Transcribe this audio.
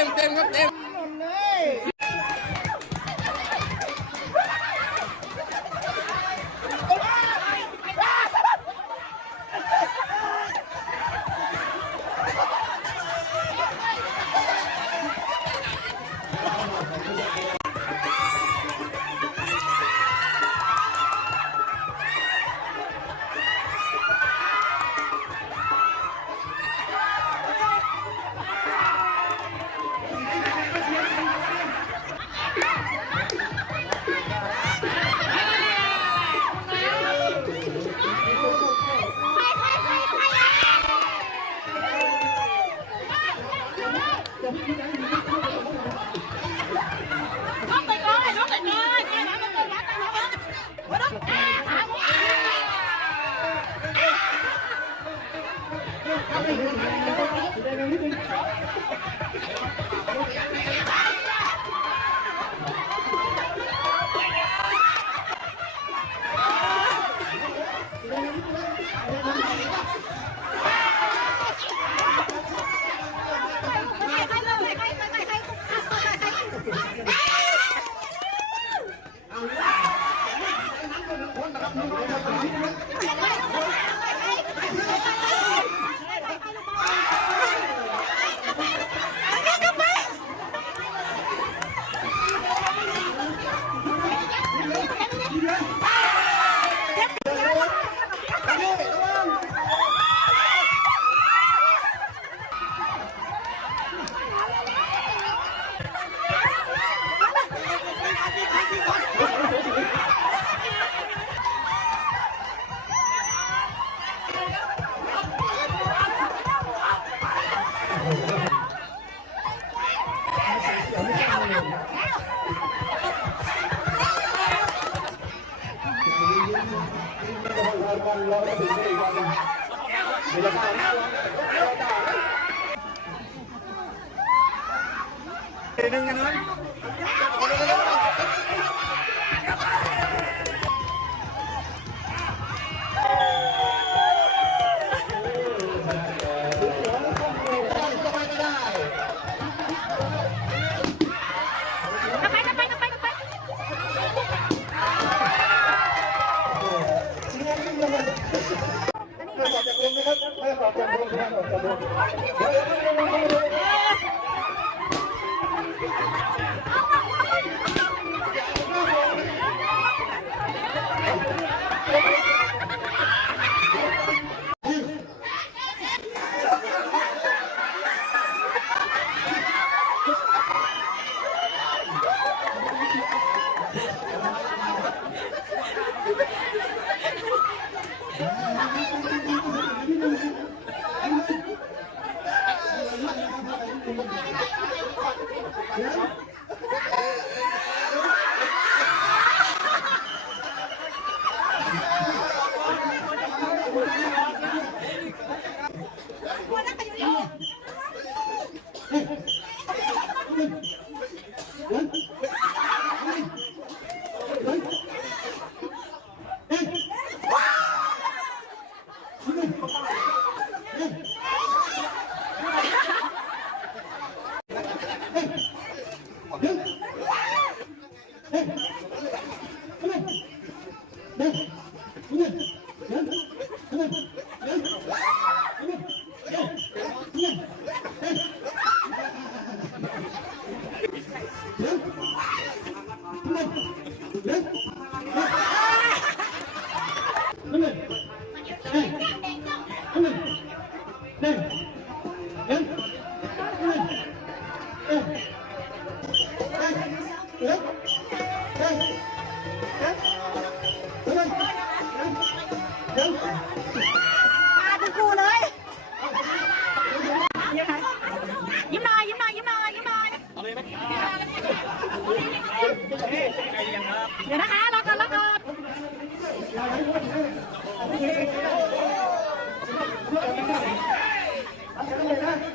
เต็มเต็ม คนนะครับ หนึ่งกันเลย ไม่ปรับจะลงนะครับไม่ปรับจะลงไม่ปรับจะลง Yeah? มาเป็คูเลยยิ้มหน่อยยิ้มหน่อยยิ้มหน่อยยิ้มหน่อยเดี๋ยวนะคะรอก่อนรอก่อน 你看你